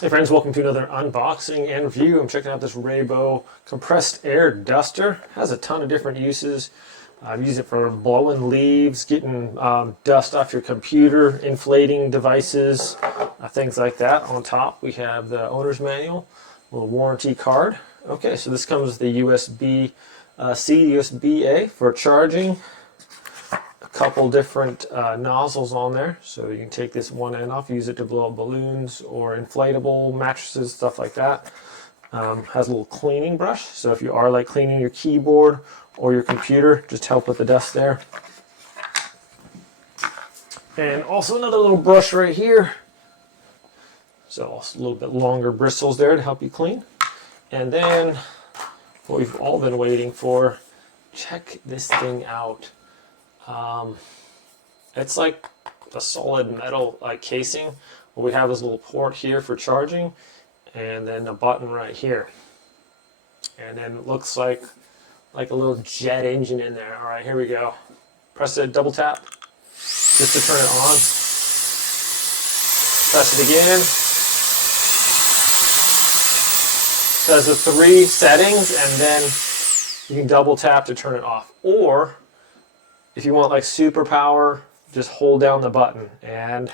Hey friends, welcome to another unboxing and review. I'm checking out this Raybo compressed air duster. It has a ton of different uses. I've used it for blowing leaves, getting dust off your computer, inflating devices, things like that. On top we have the owner's manual, a little warranty card. Okay, so this comes with the USB-C, USB-A for charging. Couple different nozzles on there, so you can take this one end off, use it to blow up balloons or inflatable mattresses, stuff like that. Has a little cleaning brush, so if you are like cleaning your keyboard or your computer, just help with the dust there. And also another little brush right here, so also a little bit longer bristles there to help you clean. And then what we've all been waiting for, check this thing out. It's like a solid metal casing. We have this little port here for charging, and then a button right here, and then it looks like a little jet engine in there. All right, here we go. Press it, double tap just to turn it on. Press it again. So there's the 3 settings, and then you can double tap to turn it off. Or if you want like super power, just hold down the button and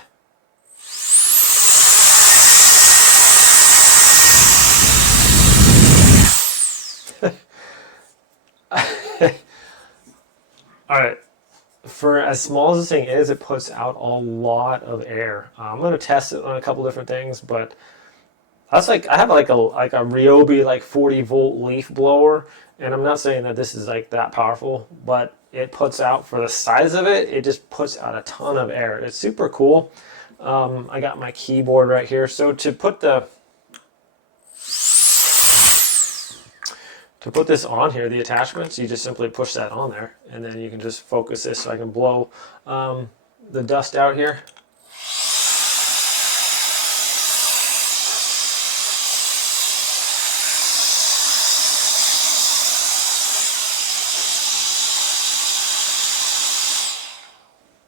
alright, for as small as this thing is, it puts out a lot of air. I'm going to test it on a couple different things, but that's I have like a Ryobi 40 volt leaf blower, and I'm not saying that this is like that powerful, but it puts out, for the size of it, it just puts out a ton of air. It's super cool. I got my keyboard right here. So to put this on here, the attachments, you just simply push that on there, and then you can just focus this so I can blow the dust out here.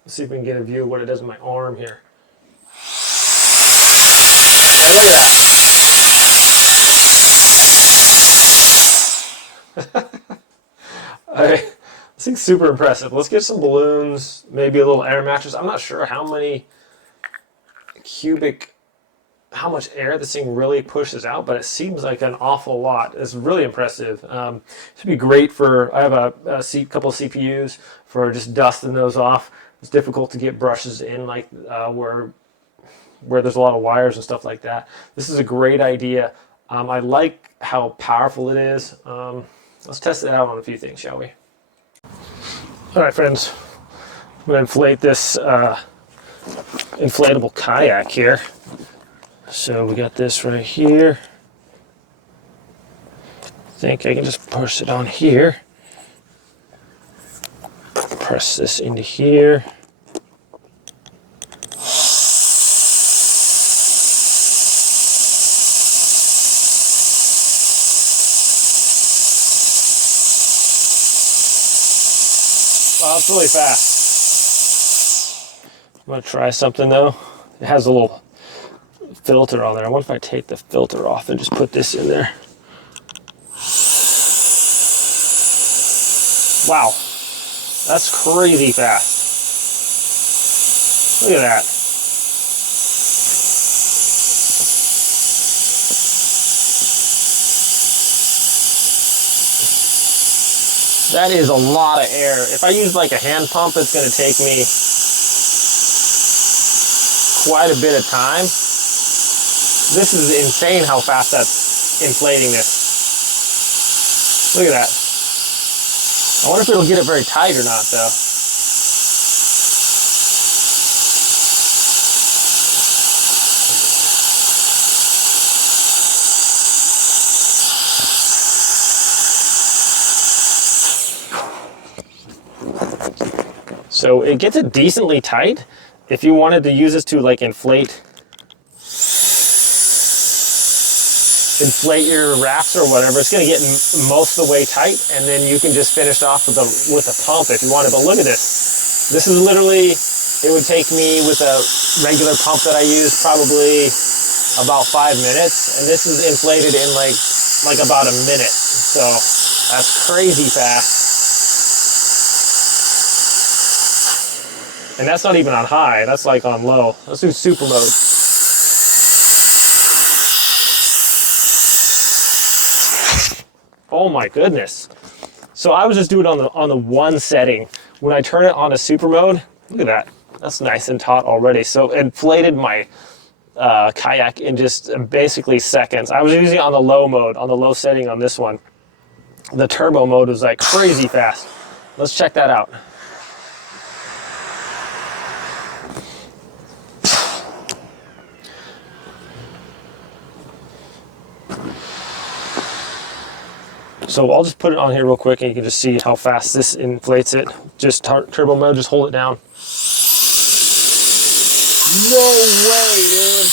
Let's see if we can get a view of what it does with my arm here. And look at that. This thing's super impressive. Let's get some balloons, maybe a little air mattress. I'm not sure how much air this thing really pushes out, but it seems like an awful lot. It's really impressive. Should be great for, I have a couple of CPUs for just dusting those off. It's difficult to get brushes in where there's a lot of wires and stuff like that. This is a great idea. I like how powerful it is. Let's test it out on a few things, shall we? All right, friends. I'm going to inflate this inflatable kayak here. So we got this right here. I think I can just push it on here. Press this into here. Wow, it's really fast. I'm going to try something though. It has a little filter on there. I wonder if I take the filter off and just put this in there. Wow. That's crazy fast. Look at that. That is a lot of air. If I use like a hand pump, it's going to take me quite a bit of time. This is insane how fast that's inflating this. Look at that. I wonder if it'll get it very tight or not, though. So it gets it decently tight. If you wanted to use this to like inflate your wraps or whatever, it's going to get most of the way tight, and then you can just finish off with a pump if you wanted. But look at this. This is literally, it would take me with a regular pump that I use probably about 5 minutes, and this is inflated in like about a minute. So that's crazy fast. And that's not even on high, that's like on low. Let's do super mode. Oh my goodness. So I was just doing it on the one setting. When I turn it on to super mode, look at that. That's nice and taut already. So it inflated my kayak in just basically seconds. I was using it on the low mode, on the low setting on this one. The turbo mode was like crazy fast. Let's check that out. So I'll just put it on here real quick and you can just see how fast this inflates it. Just turbo mode, just hold it down. No way, dude.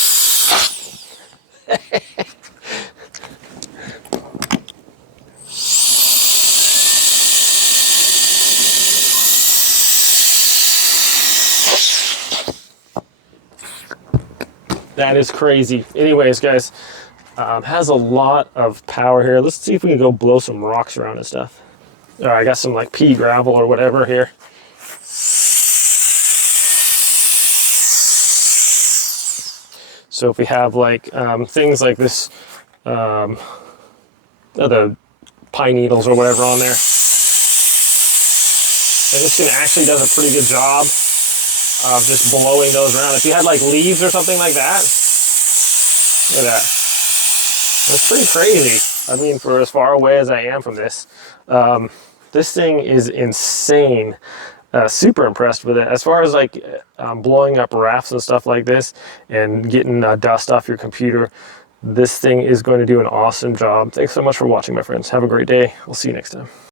That is crazy. Anyways, guys, has a lot of power here. Let's see if we can go blow some rocks around and stuff. All right, I got some like pea gravel or whatever here. So if we have like things like this, the pine needles or whatever on there, and this thing actually does a pretty good job of just blowing those around. If you had like leaves or something like that, look at that. That's pretty crazy. I mean, for as far away as I am from this, this thing is insane. Super impressed with it. As far as like blowing up rafts and stuff like this and getting dust off your computer, this thing is going to do an awesome job. Thanks so much for watching, my friends. Have a great day. We'll see you next time.